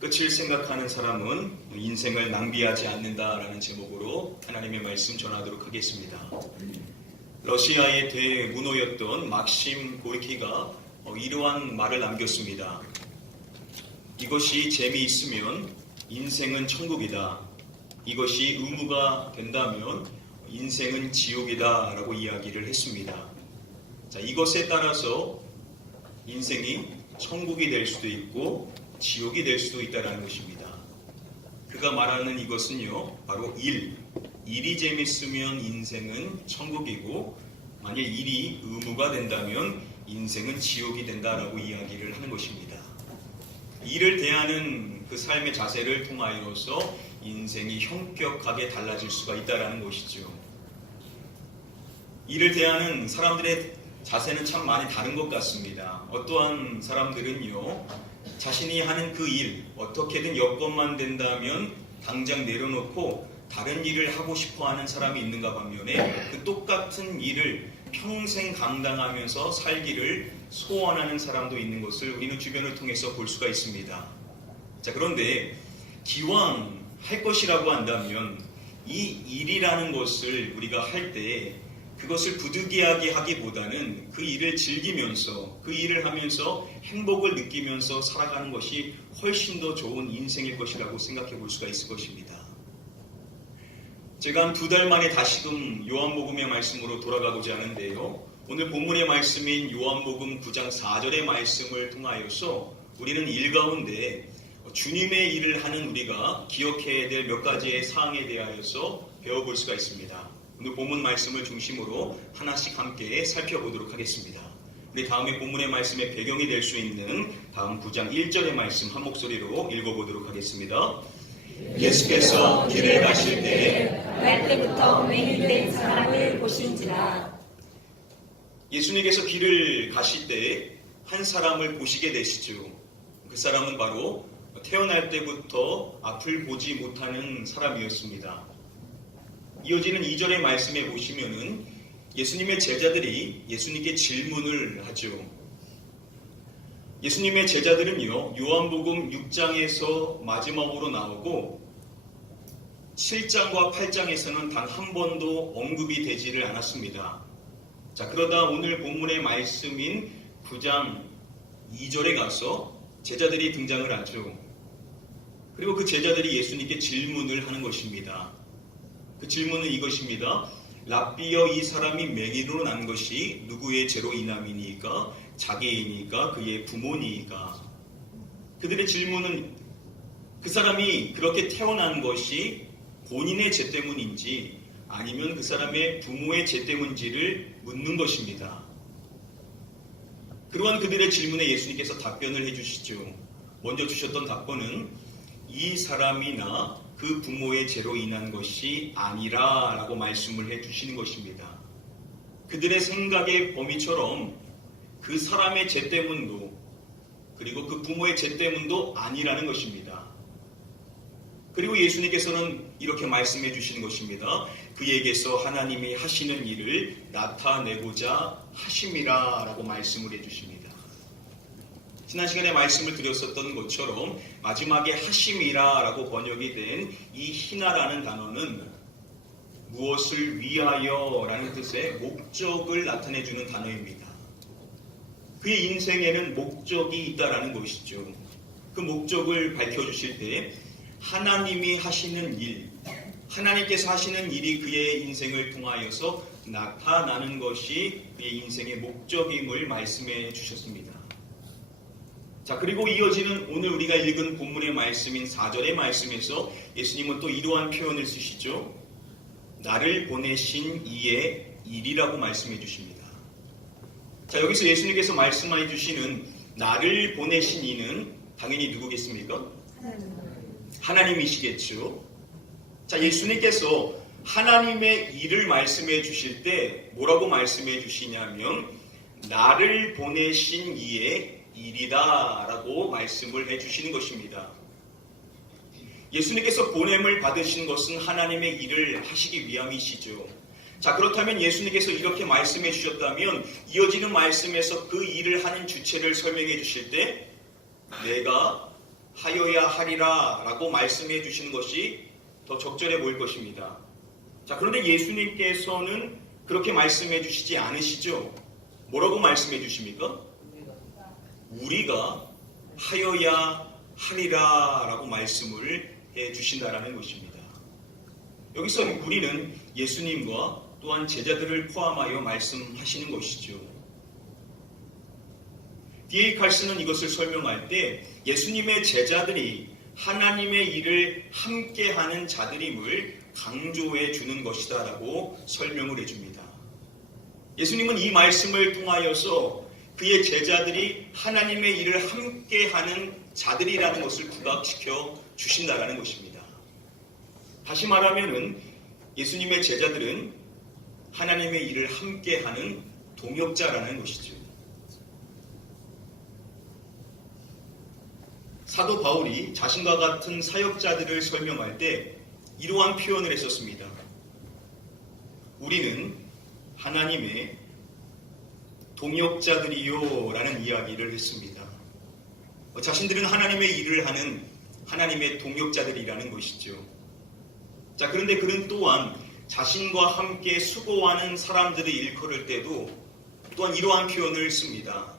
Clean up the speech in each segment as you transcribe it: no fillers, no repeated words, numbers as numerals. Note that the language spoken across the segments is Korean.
끝을 생각하는 사람은 인생을 낭비하지 않는다라는 제목으로 하나님의 말씀 전하도록 하겠습니다. 러시아의 대문호였던 막심 고르키가 이러한 말을 남겼습니다. 이것이 재미있으면 인생은 천국이다. 이것이 의무가 된다면 인생은 지옥이다 라고 이야기를 했습니다. 자, 이것에 따라서 인생이 천국이 될 수도 있고 지옥이 될 수도 있다는 것입니다. 그가 말하는 이것은요, 바로 일이 재밌으면 인생은 천국이고 만약 일이 의무가 된다면 인생은 지옥이 된다라고 이야기를 하는 것입니다. 일을 대하는 그 삶의 자세를 통하여서 인생이 형격하게 달라질 수가 있다는 것이죠. 일을 대하는 사람들의 자세는 참 많이 다른 것 같습니다. 어떠한 사람들은요, 자신이 하는 그 일, 어떻게든 여건만 된다면 당장 내려놓고 다른 일을 하고 싶어 하는 사람이 있는가 반면에 그 똑같은 일을 평생 감당하면서 살기를 소원하는 사람도 있는 것을 우리는 주변을 통해서 볼 수가 있습니다. 자, 그런데 기왕 할 것이라고 한다면 이 일이라는 것을 우리가 할 때 그것을 부득이하게 하기보다는 그 일을 즐기면서 그 일을 하면서 행복을 느끼면서 살아가는 것이 훨씬 더 좋은 인생일 것이라고 생각해 볼 수가 있을 것입니다. 제가 한 2달 만에 다시금 요한복음의 말씀으로 돌아가고자 하는데요. 오늘 본문의 말씀인 요한복음 9장 4절의 말씀을 통하여서 우리는 일 가운데 주님의 일을 하는 우리가 기억해야 될 몇 가지의 사항에 대하여서 배워볼 수가 있습니다. 오늘 본문 말씀을 중심으로 하나씩 함께 살펴보도록 하겠습니다. 우리 다음에 본문의 말씀의 배경이 될 수 있는 다음 9장 1절의 말씀 한 목소리로 읽어보도록 하겠습니다. 예수께서 길을 가실 때에 날 때부터 맹인된 사람을 보신지라. 예수님께서 길을 가실 때에 한 사람을 보시게 되시죠. 그 사람은 바로 태어날 때부터 앞을 보지 못하는 사람이었습니다. 이어지는 2절의 말씀에 보시면은 예수님의 제자들이 예수님께 질문을 하죠. 예수님의 제자들은요, 요한복음 6장에서 마지막으로 나오고 7장과 8장에서는 단 한 번도 언급이 되지를 않았습니다. 자, 그러다 오늘 본문의 말씀인 9장 2절에 가서 제자들이 등장을 하죠. 그리고 그 제자들이 예수님께 질문을 하는 것입니다. 그 질문은 이것입니다. 랍비여, 이 사람이 맹인으로 난 것이 누구의 죄로 인함이니까? 자기이니까? 그의 부모니까? 그들의 질문은 그 사람이 그렇게 태어난 것이 본인의 죄 때문인지 아니면 그 사람의 부모의 죄 때문인지를 묻는 것입니다. 그러한 그들의 질문에 예수님께서 답변을 해주시죠. 먼저 주셨던 답변은 이 사람이나 그 부모의 죄로 인한 것이 아니라 라고 말씀을 해주시는 것입니다. 그들의 생각의 범위처럼 그 사람의 죄 때문도 그리고 그 부모의 죄 때문도 아니라는 것입니다. 그리고 예수님께서는 이렇게 말씀해 주시는 것입니다. 그에게서 하나님이 하시는 일을 나타내고자 하심이라 라고 말씀을 해주십니다. 지난 시간에 말씀을 드렸었던 것처럼 마지막에 하심이라 라고 번역이 된 이 희나라는 단어는 무엇을 위하여 라는 뜻의 목적을 나타내주는 단어입니다. 그의 인생에는 목적이 있다라는 것이죠. 그 목적을 밝혀주실 때 하나님이 하시는 일, 하나님께서 하시는 일이 그의 인생을 통하여서 나타나는 것이 그의 인생의 목적임을 말씀해 주셨습니다. 자, 그리고 이어지는 오늘 우리가 읽은 본문의 말씀인 4절의 말씀에서 예수님은 또 이러한 표현을 쓰시죠. 나를 보내신 이의 일이라고 말씀해 주십니다. 자, 여기서 예수님께서 말씀해 주시는 나를 보내신 이는 당연히 누구겠습니까? 하나님이시겠죠. 자, 예수님께서 하나님의 일을 말씀해 주실 때 뭐라고 말씀해 주시냐면 나를 보내신 이의 일이다 라고 말씀을 해주시는 것입니다. 예수님께서 보냄을 받으신 것은 하나님의 일을 하시기 위함이시죠. 자, 그렇다면 예수님께서 이렇게 말씀해 주셨다면 이어지는 말씀에서 그 일을 하는 주체를 설명해 주실 때 내가 하여야 하리라 라고 말씀해 주시는 것이 더 적절해 보일 것입니다. 자, 그런데 예수님께서는 그렇게 말씀해 주시지 않으시죠? 뭐라고 말씀해 주십니까? 우리가 하여야 하리라 라고 말씀을 해 주신다라는 것입니다. 여기서 우리는 예수님과 또한 제자들을 포함하여 말씀하시는 것이죠. D.A. 칼슨은 이것을 설명할 때 예수님의 제자들이 하나님의 일을 함께하는 자들임을 강조해 주는 것이다 라고 설명을 해줍니다. 예수님은 이 말씀을 통하여서 그의 제자들이 하나님의 일을 함께하는 자들이라는 것을 부각시켜 주신다라는 것입니다. 다시 말하면은 예수님의 제자들은 하나님의 일을 함께하는 동역자라는 것이죠. 사도 바울이 자신과 같은 사역자들을 설명할 때 이러한 표현을 했었습니다. 우리는 하나님의 동역자들이요 라는 이야기를 했습니다. 자신들은 하나님의 일을 하는 하나님의 동역자들이라는 것이죠. 자, 그런데 그는 또한 자신과 함께 수고하는 사람들을 일컬을 때도 또한 이러한 표현을 씁니다.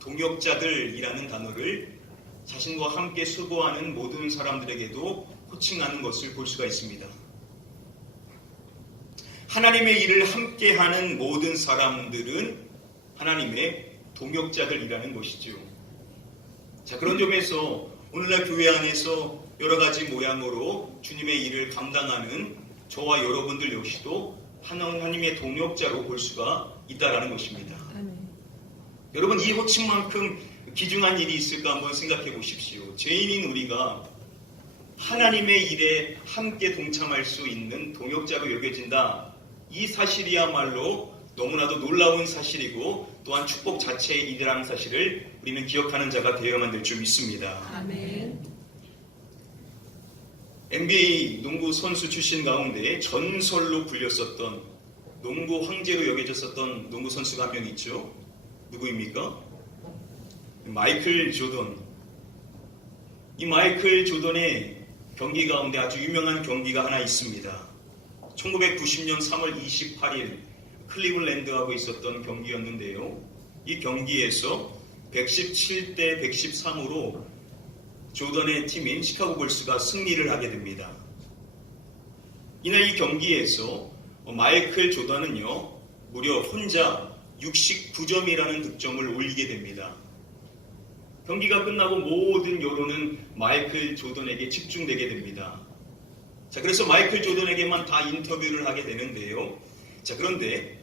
동역자들이라는 단어를 자신과 함께 수고하는 모든 사람들에게도 호칭하는 것을 볼 수가 있습니다. 하나님의 일을 함께하는 모든 사람들은 하나님의 동역자들이라는 것이죠. 자, 그런 점에서 오늘날 교회 안에서 여러 가지 모양으로 주님의 일을 감당하는 저와 여러분들 역시도 하나님의 동역자로 볼 수가 있다라는 것입니다. 여러분, 이 호칭만큼 귀중한 일이 있을까 한번 생각해 보십시오. 죄인인 우리가 하나님의 일에 함께 동참할 수 있는 동역자로 여겨진다. 이 사실이야말로 너무나도 놀라운 사실이고 또한 축복 자체의 일이라는 사실을 우리는 기억하는 자가 되어야만 될 줄 믿습니다. 아멘. NBA 농구 선수 출신 가운데 전설로 불렸었던 농구 황제로 여겨졌었던 농구 선수가 한 명 있죠. 누구입니까? 마이클 조던. 이 마이클 조던의 경기 가운데 아주 유명한 경기가 하나 있습니다. 1990년 3월 28일 클리블랜드하고 있었던 경기였는데요. 이 경기에서 117대 113으로 조던의 팀인 시카고 불스가 승리를 하게 됩니다. 이날 이 경기에서 마이클 조던은요, 무려 혼자 69점이라는 득점을 올리게 됩니다. 경기가 끝나고 모든 여론은 마이클 조던에게 집중되게 됩니다. 자, 그래서 마이클 조던에게만 다 인터뷰를 하게 되는데요. 자, 그런데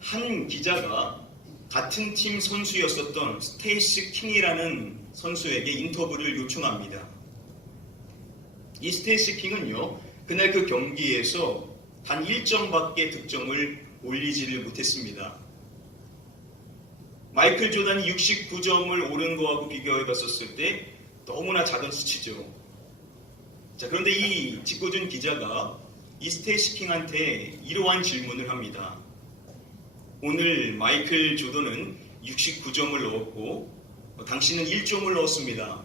한 기자가 같은 팀 선수였었던 스테이시 킹이라는 선수에게 인터뷰를 요청합니다. 이 스테이시 킹은요, 그날 그 경기에서 단 1점밖에 득점을 올리지를 못했습니다. 마이클 조던이 69점을 오른 거하고 비교해 봤었을 때 너무나 작은 수치죠. 자, 그런데 이 직고준 기자가 이 스테이시 킹한테 이러한 질문을 합니다. 오늘 마이클 조던은 69점을 넣었고 당신은 1점을 넣었습니다.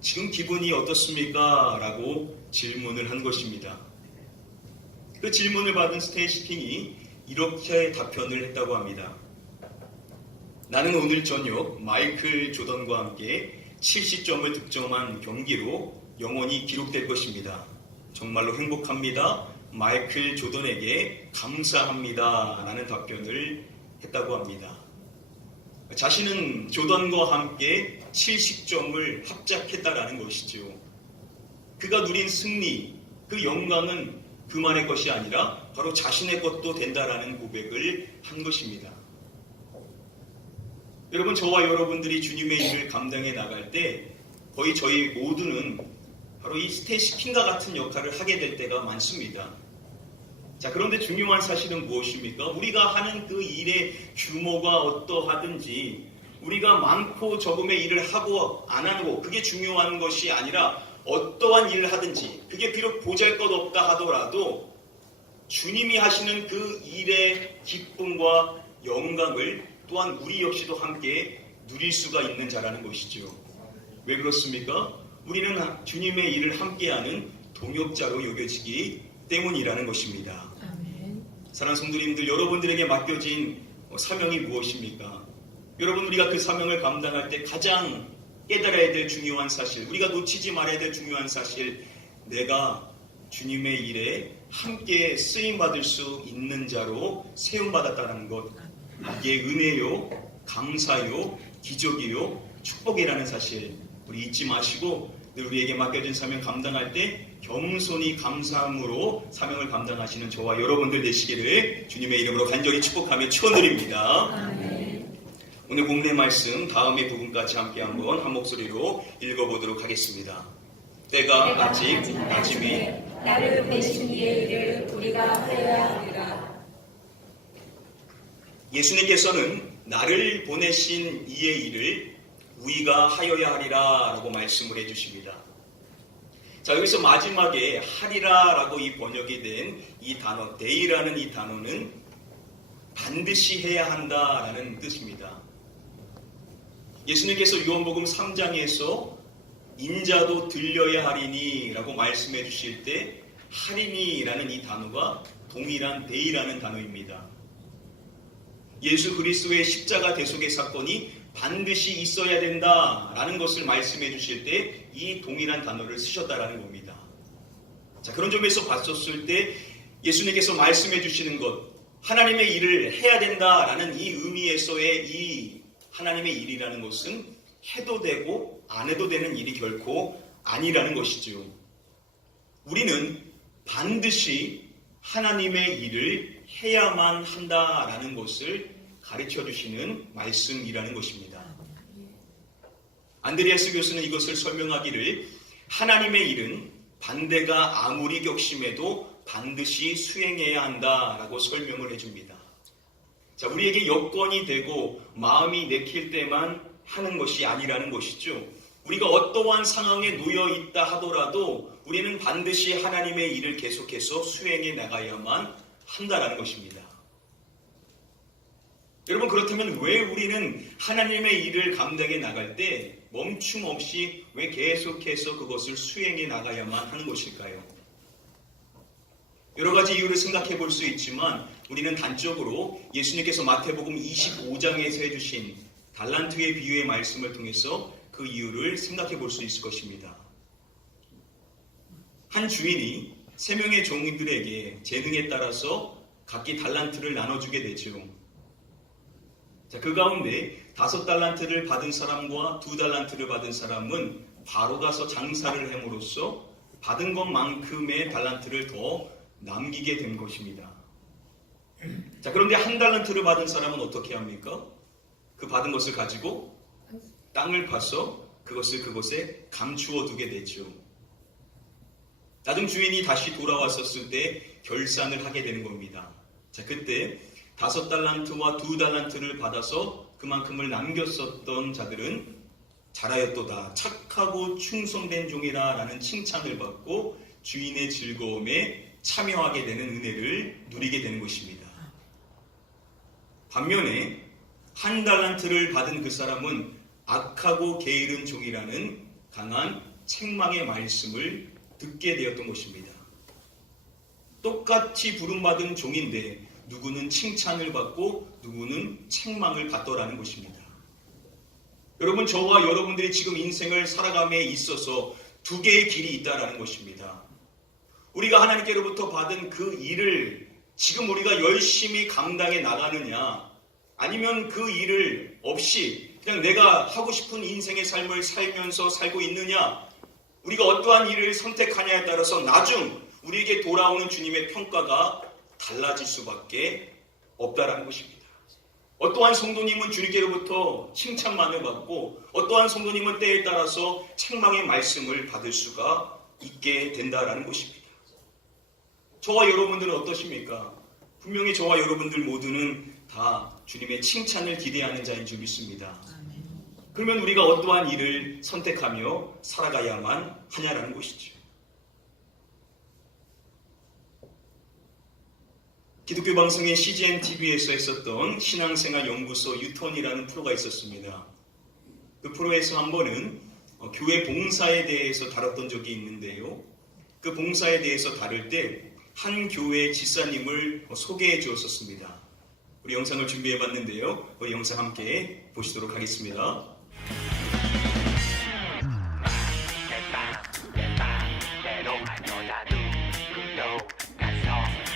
지금 기분이 어떻습니까? 라고 질문을 한 것입니다. 그 질문을 받은 스테이시 킹이 이렇게 답변을 했다고 합니다. 나는 오늘 저녁 마이클 조던과 함께 70점을 득점한 경기로 영원히 기록될 것입니다. 정말로 행복합니다. 마이클 조던에게 감사합니다. 라는 답변을 했다고 합니다. 자신은 조던과 함께 70점을 합작했다라는 것이죠. 그가 누린 승리, 그 영광은 그만의 것이 아니라 바로 자신의 것도 된다라는 고백을 한 것입니다. 여러분, 저와 여러분들이 주님의 일을 감당해 나갈 때 거의 저희 모두는 바로 이 스테이시 킹과 같은 역할을 하게 될 때가 많습니다. 자, 그런데 중요한 사실은 무엇입니까? 우리가 하는 그 일의 규모가 어떠하든지 우리가 많고 적음의 일을 하고 안 하고 그게 중요한 것이 아니라 어떠한 일을 하든지 그게 비록 보잘것없다 하더라도 주님이 하시는 그 일의 기쁨과 영광을 또한 우리 역시도 함께 누릴 수가 있는 자라는 것이죠. 왜 그렇습니까? 우리는 주님의 일을 함께하는 동역자로 여겨지기 때문이라는 것입니다. 사랑하는 성도님들, 여러분들에게 맡겨진 사명이 무엇입니까? 여러분, 우리가 그 사명을 감당할 때 가장 깨달아야 될 중요한 사실, 우리가 놓치지 말아야 될 중요한 사실, 내가 주님의 일에 함께 쓰임받을 수 있는 자로 세움받았다는 것, 이게 은혜요, 감사요, 기적이요, 축복이라는 사실 우리 잊지 마시고 늘 우리에게 맡겨진 사명 감당할 때 겸손히 감사함으로 사명을 감당하시는 저와 여러분들 되시기를 주님의 이름으로 간절히 축복하며 축원드립니다. 아멘. 오늘 본문의 말씀 다음의 부분까지 함께 한번 한 목소리로 읽어보도록 하겠습니다. 때가 아직 낮음에 나를 보내신 이의 일을 우리가 하여야 하리라. 예수님께서는 나를 보내신 이의 일을 우리가 하여야 하리라 라고 말씀을 해주십니다. 자, 여기서 마지막에 하리라 라고 이 번역이 된 이 단어, 데이라는 이 단어는 반드시 해야 한다라는 뜻입니다. 예수님께서 요한복음 3장에서 인자도 들려야 하리니 라고 말씀해 주실 때 하리니 라는 이 단어가 동일한 데이라는 단어입니다. 예수 그리스도의 십자가 대속의 사건이 반드시 있어야 된다라는 것을 말씀해 주실 때 이 동일한 단어를 쓰셨다라는 겁니다. 자, 그런 점에서 봤었을 때 예수님께서 말씀해 주시는 것, 하나님의 일을 해야 된다라는 이 의미에서의 이 하나님의 일이라는 것은 해도 되고 안 해도 되는 일이 결코 아니라는 것이죠. 우리는 반드시 하나님의 일을 해야만 한다라는 것을 가르쳐 주시는 말씀이라는 것입니다. 안드레아스 교수는 이것을 설명하기를 하나님의 일은 반대가 아무리 격심해도 반드시 수행해야 한다라고 설명을 해줍니다. 자, 우리에게 여건이 되고 마음이 내킬 때만 하는 것이 아니라는 것이죠. 우리가 어떠한 상황에 놓여 있다 하더라도 우리는 반드시 하나님의 일을 계속해서 수행해 나가야만 한다라는 것입니다. 여러분, 그렇다면 왜 우리는 하나님의 일을 감당해 나갈 때 멈춤 없이 왜 계속해서 그것을 수행해 나가야만 하는 것일까요? 여러 가지 이유를 생각해 볼 수 있지만 우리는 단적으로 예수님께서 마태복음 25장에서 해주신 달란트의 비유의 말씀을 통해서 그 이유를 생각해 볼 수 있을 것입니다. 한 주인이 3명의 종들에게 재능에 따라서 각기 달란트를 나눠주게 되죠. 자, 그 가운데 5달란트를 받은 사람과 2달란트를 받은 사람은 바로 가서 장사를 함으로써 받은 것만큼의 달란트를 더 남기게 된 것입니다. 자, 그런데 1달란트를 받은 사람은 어떻게 합니까? 그 받은 것을 가지고 땅을 파서 그것을 그곳에 감추어 두게 되죠. 나중 주인이 다시 돌아왔었을 때 결산을 하게 되는 겁니다. 자, 그때 5달란트와 2달란트를 받아서 그만큼을 남겼었던 자들은 잘하였도다, 착하고 충성된 종이라 라는 칭찬을 받고 주인의 즐거움에 참여하게 되는 은혜를 누리게 되는 것입니다. 반면에 1달란트를 받은 그 사람은 악하고 게으른 종이라는 강한 책망의 말씀을 듣게 되었던 것입니다. 똑같이 부름받은 종인데 누구는 칭찬을 받고 누구는 책망을 받더라는 것입니다. 여러분, 저와 여러분들이 지금 인생을 살아감에 있어서 2개의 길이 있다라는 것입니다. 우리가 하나님께로부터 받은 그 일을 지금 우리가 열심히 감당해 나가느냐, 아니면 그 일을 없이 그냥 내가 하고 싶은 인생의 삶을 살면서 살고 있느냐, 우리가 어떠한 일을 선택하냐에 따라서 나중 우리에게 돌아오는 주님의 평가가 달라질 수밖에 없다라는 것입니다. 어떠한 성도님은 주님께로부터 칭찬만을 받고 어떠한 성도님은 때에 따라서 책망의 말씀을 받을 수가 있게 된다라는 것입니다. 저와 여러분들은 어떠십니까? 분명히 저와 여러분들 모두는 다 주님의 칭찬을 기대하는 자인 줄 믿습니다. 그러면 우리가 어떠한 일을 선택하며 살아가야만 하냐라는 것이죠. 기독교 방송의 CGN TV에서 했었던 신앙생활 연구소 유턴이라는 프로가 있었습니다. 그 프로에서 한 번은 교회 봉사에 대해서 다뤘던 적이 있는데요. 그 봉사에 대해서 다룰 때 한 교회 지사님을 소개해 주었었습니다. 우리 영상을 준비해 봤는데요. 우리 영상 함께 보시도록 하겠습니다.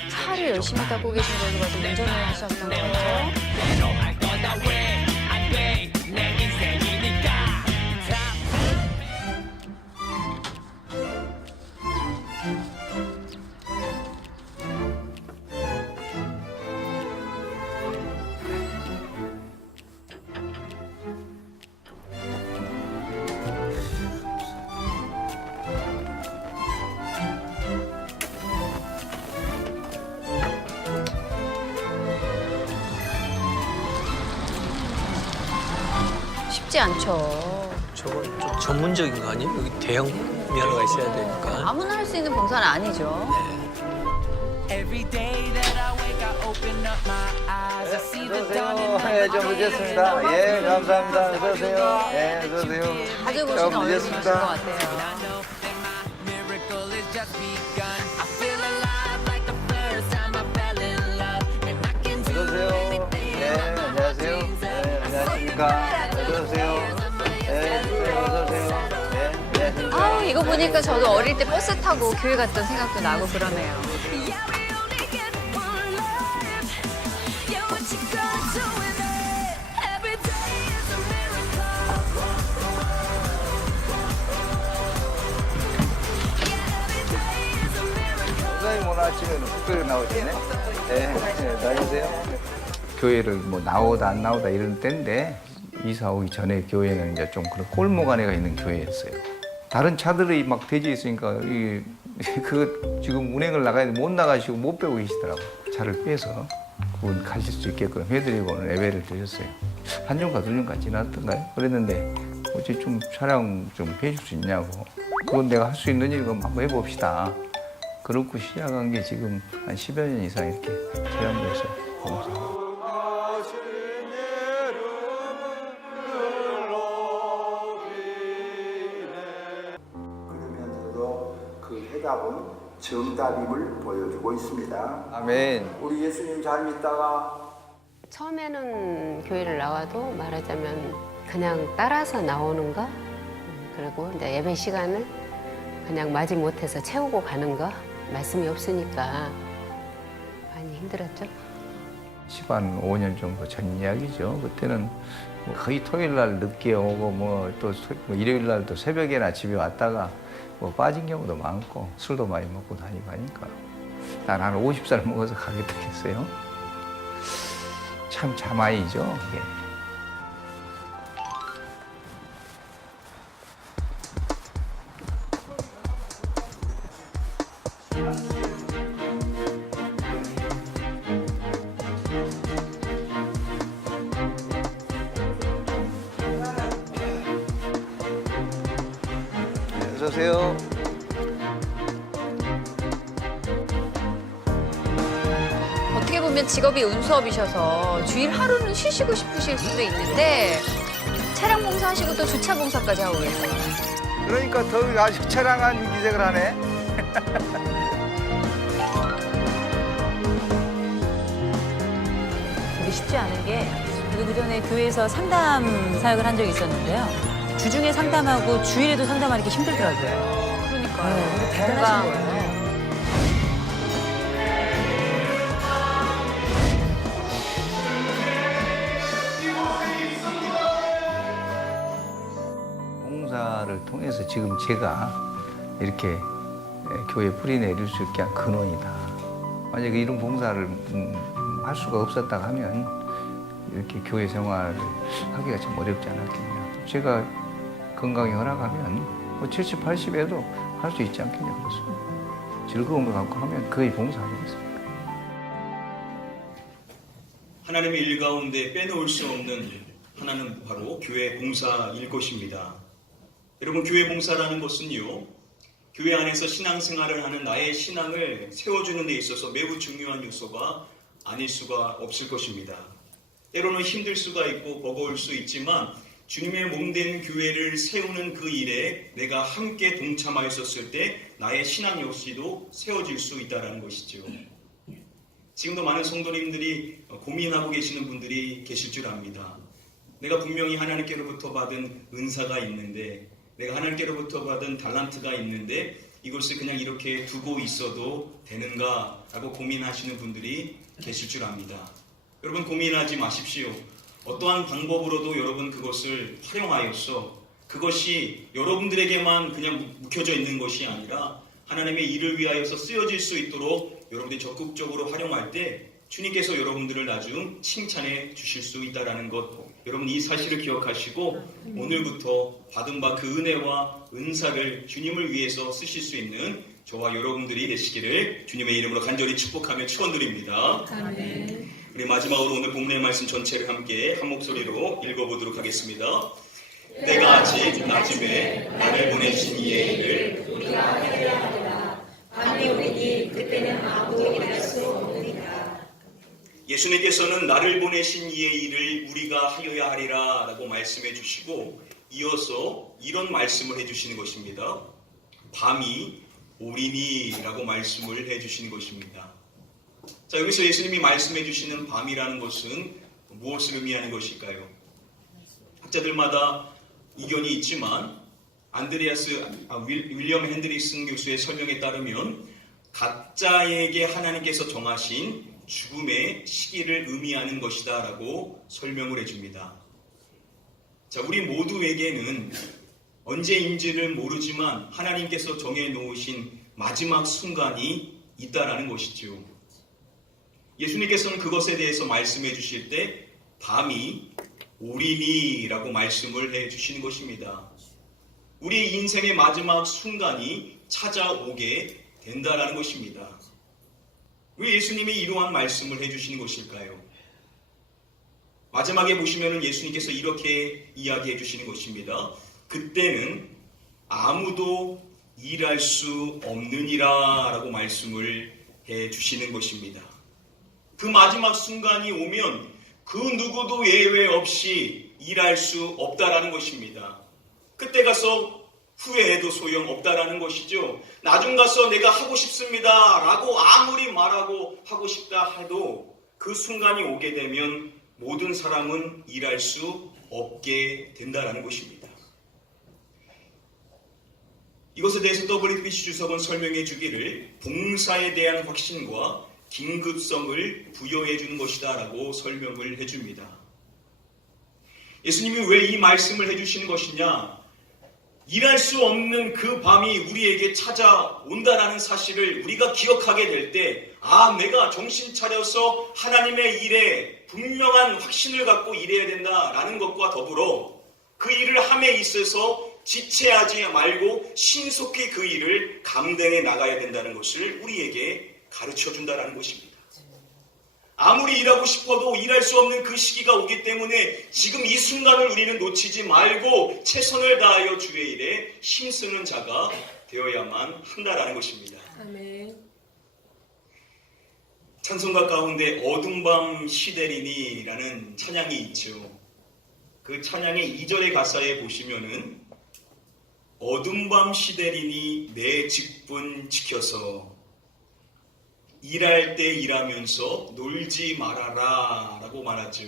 차를 열심히 타고 계신 걸로 봐서 운전을 하셨던 거죠. 쉽지 않죠. 저건 좀 전문적인 거 아니에요? 여기 대형 면허가 있어야 되니까. 아무나 할 수 있는 봉사는 아니죠. Every day that I wake, I open up my eyes. I see the dawn in 어서오세요. my 예, 좀 늦었습니다. 예, 감사합니다. 어서오세요. 예, 어서오세요. 자주 좀 보시는 어르신이실 것 늦었습니다. 같아요. I know that my miracle is just begun. I feel alive like the first time I fell in love. And I can do 어서오세요. anything. 예, 안녕하세요. 예, 안녕하십니까. 어서오세요. 예, 어서오세요. 예, 안녕하십니까. 아우, 이거 보니까 저도 어릴 때 버스 타고 교회 갔던 생각도 나고 그러네요. Yeah, we only get one life. Yeah, what you gonna do with it? Every day is a miracle. Yeah, every day is a miracle. 선생님 오늘 아침에 특별히 나오셨네. 예, 안녕하세요. 교회를 뭐 나오다 안 나오다 이런 때인데 이사 오기 전에 교회는 이제 좀 그런 골목 안에가 있는 교회였어요. 다른 차들이 막 대지 있으니까 그 지금 운행을 나가야 돼 못 나가시고 못 빼고 계시더라고. 차를 빼서 그분 가실 수 있게끔 해드리고 오늘 예배를 드렸어요. 한 주인가 두 주인가 지났던가요? 그랬는데 어째 좀 촬영 좀 해줄 수 있냐고. 그건 내가 할 수 있는 일 그럼 한번 해봅시다. 그렇고 시작한 게 지금 한 10여 년 이상 이렇게 촬영돼서 봉사. 그러면서도 그 해답은 정답임을 보여주고 있습니다. 아멘. 우리 예수님 잘 믿다가 처음에는 교회를 나와도 말하자면 그냥 따라서 나오는 거, 그리고 이제 예배 시간을 그냥 마지못해서 채우고 가는 거, 말씀이 없으니까 많이 힘들었죠. 10한 5년 정도 전 이야기죠. 그때는 뭐 거의 토요일 날 늦게 오고 뭐 또 일요일 날 또 새벽에나 집에 왔다가 뭐 빠진 경우도 많고 술도 많이 먹고 다니고 하니까 난 한 50살 먹어서 가겠다 했어요. 참 자만이죠. 이게. 어서 오세요. 어떻게 보면 직업이 운수업이셔서 주일 하루는 쉬시고 싶으실 수도 있는데 차량 봉사하시고 또 주차 봉사까지 하고 계세요. 그러니까 더위 아주 처량한 기색을 하네. 이게 쉽지 않은 게 저도 그전에 교회에서 상담 사역을 한 적이 있었는데요. 주중에 상담하고 주일에도 상담하는 게 힘들더라고요. 그러니까요. 대단하신 거예요. 봉사를 통해서 지금 제가 이렇게 교회에 뿌리 내릴 수 있게 한 근원이다. 만약에 이런 봉사를 할 수가 없었다 하면 이렇게 교회 생활을 하기가 참 어렵지 않았겠냐. 제가 건강이 허락하면 뭐 70, 80에도 할 수 있지 않겠냐 그렇습니다. 즐거운 거 갖고 하면 그게 봉사 아니겠습니까? 하나님의 일 가운데 빼놓을 수 없는 하나는 바로 교회 봉사일 것입니다. 여러분, 교회 봉사라는 것은요, 교회 안에서 신앙생활을 하는 나의 신앙을 세워주는 데 있어서 매우 중요한 요소가 아닐 수가 없을 것입니다. 때로는 힘들 수가 있고 버거울 수 있지만 주님의 몸된 교회를 세우는 그 일에 내가 함께 동참하였었을 때 나의 신앙 역시도 세워질 수 있다는 것이죠. 지금도 많은 성도님들이 고민하고 계시는 분들이 계실 줄 압니다. 내가 분명히 하나님께로부터 받은 은사가 있는데, 내가 하나님께로부터 받은 달란트가 있는데 이것을 그냥 이렇게 두고 있어도 되는가 라고 고민하시는 분들이 계실 줄 압니다. 여러분, 고민하지 마십시오. 어떠한 방법으로도 여러분 그것을 활용하여서 그것이 여러분들에게만 그냥 묵혀져 있는 것이 아니라 하나님의 일을 위하여서 쓰여질 수 있도록 여러분들이 적극적으로 활용할 때 주님께서 여러분들을 나중 칭찬해 주실 수 있다는 것, 여러분 이 사실을 기억하시고 오늘부터 받은 바 그 은혜와 은사를 주님을 위해서 쓰실 수 있는 저와 여러분들이 되시기를 주님의 이름으로 간절히 축복하며 축원드립니다. 아멘. 우리 마지막으로 오늘 본문의 말씀 전체를 함께 한 목소리로 읽어보도록 하겠습니다. 때가 아직 낮음에 나를 보내신 이의 일을 우리가 하려 하리라. 밤이 오리니 그때는 아무도 일할 수 없느니라. 예수님께서는 나를 보내신 이의 일을 우리가 하여야 하리라 라고 말씀해 주시고 이어서 이런 말씀을 해주시는 것입니다. 밤이 오리니 라고 말씀을 해주시는 것입니다. 자, 여기서 예수님이 말씀해 주시는 밤이라는 것은 무엇을 의미하는 것일까요? 학자들마다 이견이 있지만 윌리엄 핸드릭슨 교수의 설명에 따르면 각자에게 하나님께서 정하신 죽음의 시기를 의미하는 것이다 라고 설명을 해줍니다. 자, 우리 모두에게는 언제인지를 모르지만 하나님께서 정해놓으신 마지막 순간이 있다라는 것이죠. 예수님께서는 그것에 대해서 말씀해 주실 때 밤이 오리니 라고 말씀을 해 주시는 것입니다. 우리의 인생의 마지막 순간이 찾아오게 된다라는 것입니다. 왜 예수님이 이러한 말씀을 해주시는 것일까요? 마지막에 보시면 예수님께서 이렇게 이야기해 주시는 것입니다. 그때는 아무도 일할 수 없느니라 라고 말씀을 해 주시는 것입니다. 그 마지막 순간이 오면 그 누구도 예외 없이 일할 수 없다라는 것입니다. 그때 가서 후회해도 소용없다라는 것이죠. 나중 가서 내가 하고 싶습니다 라고 아무리 말하고 하고 싶다 해도 그 순간이 오게 되면 모든 사람은 일할 수 없게 된다라는 것입니다. 이것에 대해서 WBC 주석은 설명해 주기를 봉사에 대한 확신과 긴급성을 부여해 주는 것이다 라고 설명을 해줍니다. 예수님이 왜 이 말씀을 해주시는 것이냐? 일할 수 없는 그 밤이 우리에게 찾아온다라는 사실을 우리가 기억하게 될 때, 아, 내가 정신 차려서 하나님의 일에 분명한 확신을 갖고 일해야 된다라는 것과 더불어 그 일을 함에 있어서 지체하지 말고 신속히 그 일을 감당해 나가야 된다는 것을 우리에게 가르쳐 준다는 것입니다. 아무리 일하고 싶어도 일할 수 없는 그 시기가 오기 때문에 지금 이 순간을 우리는 놓치지 말고 최선을 다하여 주의 일에 힘쓰는 자가 되어야만 한다라는 것입니다. 아멘. 찬송가 가운데 어둠 밤 시대리니라는 찬양이 있죠. 그 찬양의 2절의 가사에 보시면은 어둠 밤 시대리니 내 직분 지켜서 일할 때 일하면서 놀지 말아라 라고 말하죠.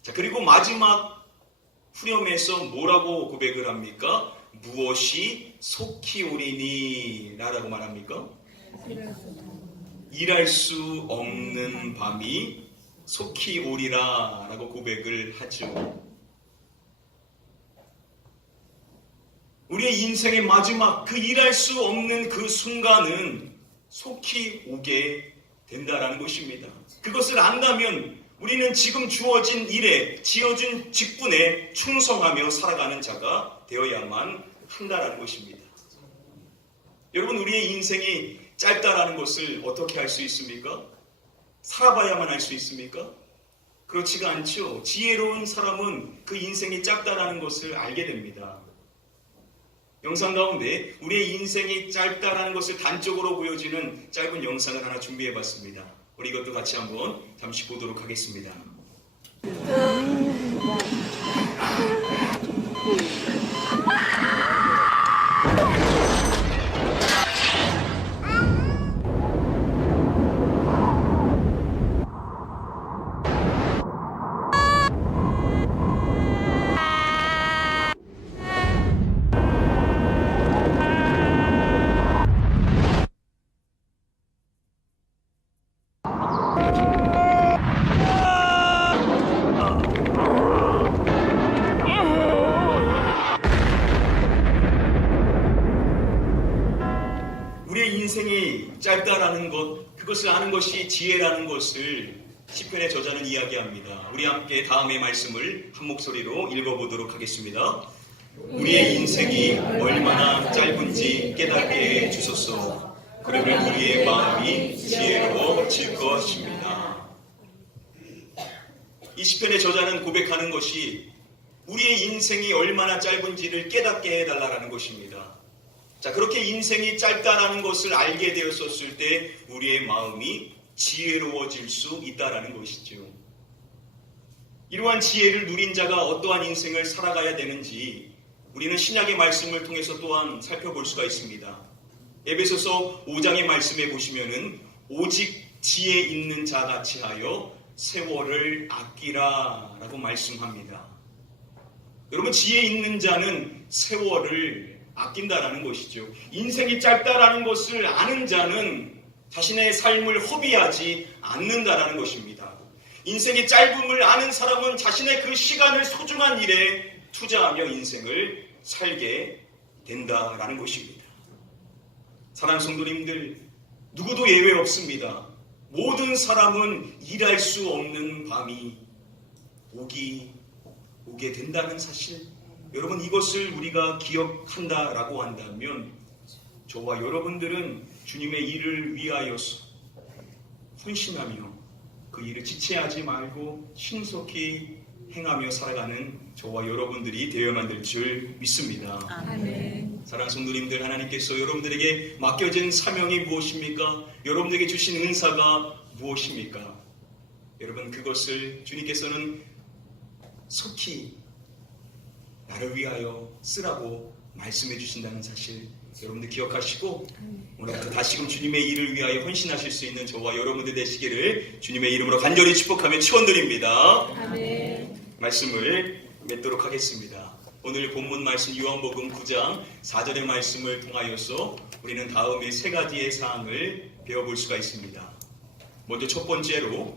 자, 그리고 마지막 후렴에서 뭐라고 고백을 합니까? 무엇이 속히 오리니 라고 말합니까? 일할 수 없는 밤이 속히 오리라 라고 고백을 하죠. 우리의 인생의 마지막 그 일할 수 없는 그 순간은 속히 오게 된다라는 것입니다. 그것을 안다면 우리는 지금 주어진 일에, 지어진 직분에 충성하며 살아가는 자가 되어야만 한다라는 것입니다. 여러분, 우리의 인생이 짧다라는 것을 어떻게 알 수 있습니까? 살아봐야만 알 수 있습니까? 그렇지가 않죠. 지혜로운 사람은 그 인생이 짧다라는 것을 알게 됩니다. 영상 가운데 우리의 인생이 짧다라는 것을 단적으로 보여주는 짧은 영상을 하나 준비해봤습니다. 우리 이것도 같이 한번 잠시 보도록 하겠습니다. 우리의 인생이 짧다라는 것, 그것을 아는 것이 지혜라는 것을 시편의 저자는 이야기합니다. 우리 함께 다음의 말씀을 한 목소리로 읽어보도록 하겠습니다. 우리의 인생이 얼마나 짧은지 깨닫게 해 주소서. 그러면 우리의 마음이 지혜로워질 것입니다. 이 시편의 저자는 고백하는 것이 우리의 인생이 얼마나 짧은지를 깨닫게 해달라는 것입니다. 자, 그렇게 인생이 짧다라는 것을 알게 되었었을 때 우리의 마음이 지혜로워질 수 있다라는 것이죠. 이러한 지혜를 누린 자가 어떠한 인생을 살아가야 되는지 우리는 신약의 말씀을 통해서 또한 살펴볼 수가 있습니다. 에베소서 5장의 말씀에 보시면은 오직 지혜 있는 자 같이 하여 세월을 아끼라 라고 말씀합니다. 여러분, 지혜 있는 자는 세월을 아낀다라는 것이죠. 인생이 짧다라는 것을 아는 자는 자신의 삶을 허비하지 않는다라는 것입니다. 인생이 짧음을 아는 사람은 자신의 그 시간을 소중한 일에 투자하며 인생을 살게 된다라는 것입니다. 사랑하는 성도님들, 누구도 예외 없습니다. 모든 사람은 일할 수 없는 밤이 오게 된다는 사실, 여러분, 이것을 우리가 기억한다라고 한다면 저와 여러분들은 주님의 일을 위하여서 헌신하며 그 일을 지체하지 말고 신속히 행하며 살아가는 저와 여러분들이 되어야만 될 줄 믿습니다. 아멘. 사랑하는 성도님들, 하나님께서 여러분들에게 맡겨진 사명이 무엇입니까? 여러분들에게 주신 은사가 무엇입니까? 여러분, 그것을 주님께서는 속히 나를 위하여 쓰라고 말씀해 주신다는 사실 여러분들 기억하시고 오늘부터 다시금 주님의 일을 위하여 헌신하실 수 있는 저와 여러분들 되시기를 주님의 이름으로 간절히 축복하며 축원드립니다. 아멘. 말씀을 맺도록 하겠습니다. 오늘 본문 말씀 요한복음 9장 4절의 말씀을 통하여서 우리는 다음에 세 가지의 사항을 배워볼 수가 있습니다. 먼저 첫 번째로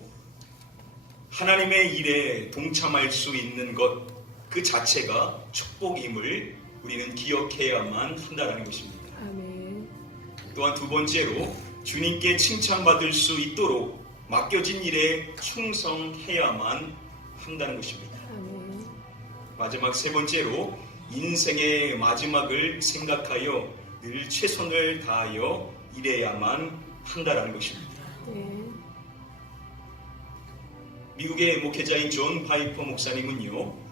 하나님의 일에 동참할 수 있는 것 그 자체가 축복임을 우리는 기억해야만 한다는 것입니다. 또한 두 번째로 주님께 칭찬받을 수 있도록 맡겨진 일에 충성해야만 한다는 것입니다. 마지막 세 번째로 인생의 마지막을 생각하여 늘 최선을 다하여 일해야만 한다는 것입니다. 미국의 목회자인 존 파이퍼 목사님은요,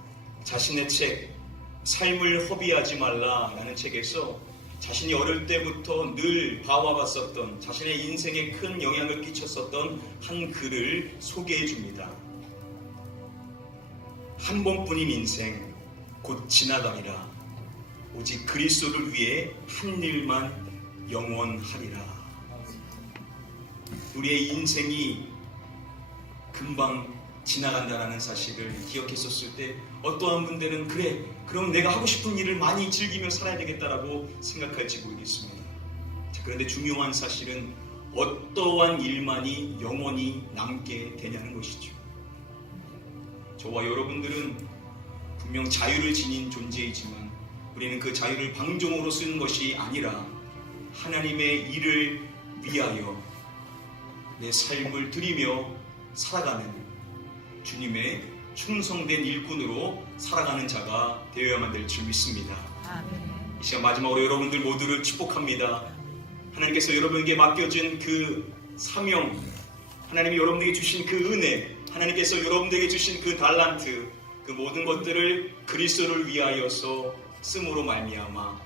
자신의 책 삶을 허비하지 말라라는 책에서 자신이 어릴 때부터 늘 봐와봤었던 자신의 인생에 큰 영향을 끼쳤었던 한 글을 소개해 줍니다. 한 번뿐인 인생 곧 지나가리라. 오직 그리스도를 위해 한 일만 영원하리라. 우리의 인생이 금방 지나간다라는 사실을 기억했었을 때 어떠한 분들은 그래, 그럼 내가 하고 싶은 일을 많이 즐기며 살아야 되겠다라고 생각할지 모르겠습니다. 자, 그런데 중요한 사실은 어떠한 일만이 영원히 남게 되냐는 것이죠. 저와 여러분들은 분명 자유를 지닌 존재이지만 우리는 그 자유를 방종으로 쓰는 것이 아니라 하나님의 일을 위하여 내 삶을 드리며 살아가는 주님의 충성된 일꾼으로 살아가는 자가 되어야만 될 줄 믿습니다. 이 시간 마지막으로 여러분들 모두를 축복합니다. 하나님께서 여러분에게 맡겨진 그 사명, 하나님이 여러분에게 주신 그 은혜, 하나님께서 여러분에게 주신 그 달란트, 그 모든 것들을 그리스도를 위하여서 쓰므로 말미암아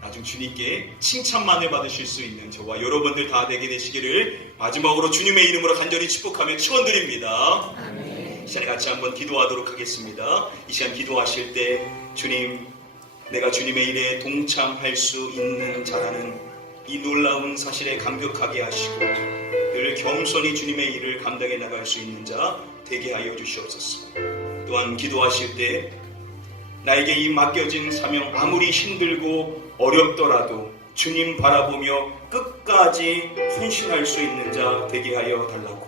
나중 주님께 칭찬만을 받으실 수 있는 저와 여러분들 다 되게 되시기를 마지막으로 주님의 이름으로 간절히 축복하며 축원드립니다. 이 시간에 같이 한번 기도하도록 하겠습니다. 이 시간 기도하실 때 주님, 내가 주님의 일에 동참할 수 있는 자라는 이 놀라운 사실에 감격하게 하시고 늘 겸손히 주님의 일을 감당해 나갈 수 있는 자 되게 하여 주시옵소서. 또한 기도하실 때 나에게 이 맡겨진 사명 아무리 힘들고 어렵더라도 주님 바라보며 끝까지 헌신할 수 있는 자 되게 하여 달라고.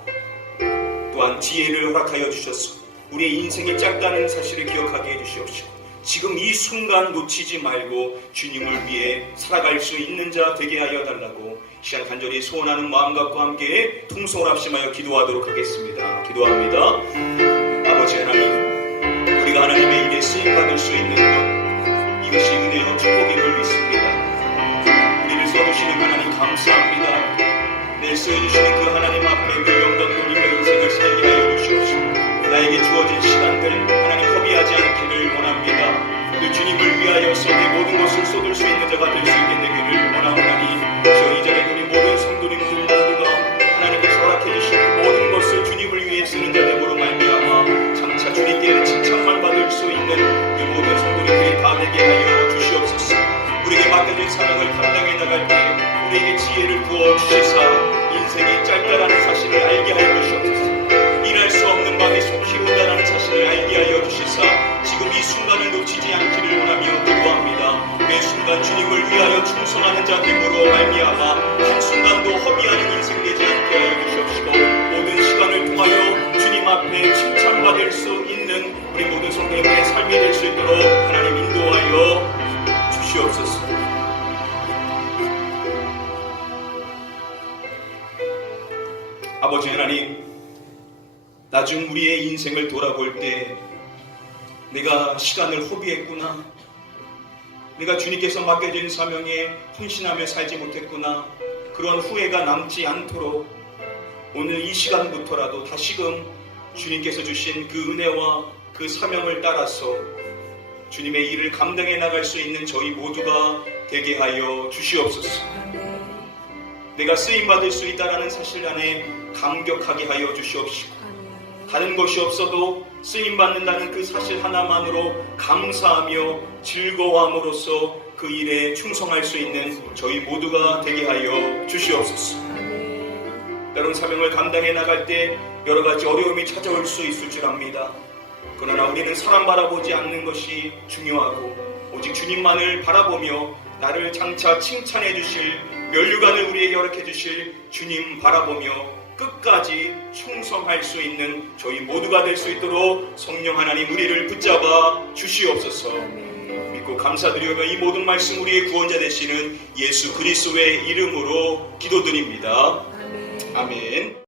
또한 지혜를 허락하여 주셔서 우리의 인생이 짧다는 사실을 기억하게 해주시옵시고 지금 이 순간 놓치지 말고 주님을 위해 살아갈 수 있는 자 되게 하여 달라고 시간 간절히 소원하는 마음과 함께 통성을 합심하여 기도하도록 하겠습니다. 기도합니다. 아버지 하나님, 우리가 하나님의 일에 쓰임받을 수 있는 것, 이것이 은혜와 축복임을 믿습니다. 우리를 써주시는 하나님 감사합니다. 내 써주시는 그 하나님 앞에 그 영광 돌리며 인생을 살게 하여 주시옵시고 나에게 주어진 시간들 하나님 허비하지 않기를 원합니다. 그 주님을 위하여서 내 모든 것을 쏟을 수 있는 자가 될 수 있게 되기를 원하오나니 주여 이 자리에 우리 모든 성도님들 모두가 하나님께서 허락해 주신 그 모든 것을 주님을 위해 쓰는 자 되므로 말미암아 장차 주님께 칭찬만 받을 수 있는 그 모든 성도님들이 다 되게 하여 주시옵소서. 우리에게 맡겨진 사명을 감당해 나갈 때 우리에게 지혜를 부어 주시사 인생이 짧다라는 사실을 알게 하여 주시옵소서. 일할 수 없는 마음이 속히 온다는 사실을 알게 하여 주시사 지금 이 순간을 놓치지 않기를 원하며 기도합니다. 매 순간 주님을 위하여 충성하는 자 됨으로 말미암아 한순간도 허비하는 인생 되지 않게 하여 주시옵시고 모든 시간을 통하여 주님 앞에 칭찬받을 수 있는 우리 모든 성도님의 삶이 될 수 있도록 하나님 인도하여 주시옵소서. 아버지 하나님, 나중 우리의 인생을 돌아볼 때 내가 시간을 허비했구나, 내가 주님께서 맡겨진 사명에 헌신하며 살지 못했구나, 그런 후회가 남지 않도록 오늘 이 시간부터라도 다시금 주님께서 주신 그 은혜와 그 사명을 따라서 주님의 일을 감당해 나갈 수 있는 저희 모두가 되게 하여 주시옵소서. 내가 쓰임받을 수 있다는 사실 안에 감격하게 하여 주시옵시고 다른 것이 없어도 쓰임받는다는 그 사실 하나만으로 감사하며 즐거워함으로써 그 일에 충성할 수 있는 저희 모두가 되게 하여 주시옵소서. 때론 사명을 감당해 나갈 때 여러 가지 어려움이 찾아올 수 있을 줄 압니다. 그러나 우리는 사람 바라보지 않는 것이 중요하고 오직 주님만을 바라보며 나를 장차 칭찬해 주실 면류관을 우리에게 허락해 주실 주님 바라보며 끝까지 충성할 수 있는 저희 모두가 될 수 있도록 성령 하나님 우리를 붙잡아 주시옵소서. 믿고 감사드리며 이 모든 말씀 우리의 구원자 되시는 예수 그리스도의 이름으로 기도드립니다. 아멘.